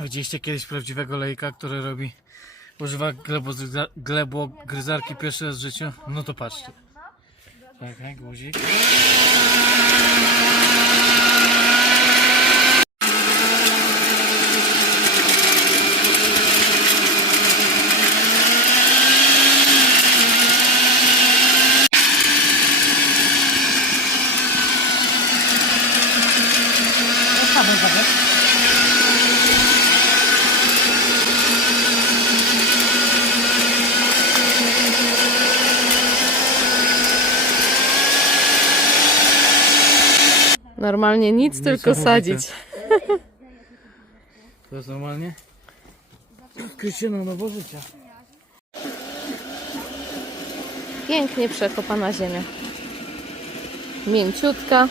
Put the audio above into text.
Widzieliście kiedyś prawdziwego lejka, który robi, używa glebogryza- glebogryzarki pierwszy raz w życiu? No to patrzcie. Czekaj, guzik. Same zadek. Normalnie nic, tylko Niesamowite. sadzić. To jest normalnie? Krycie na nowo życia. Pięknie przekopana ziemia. Mięciutka.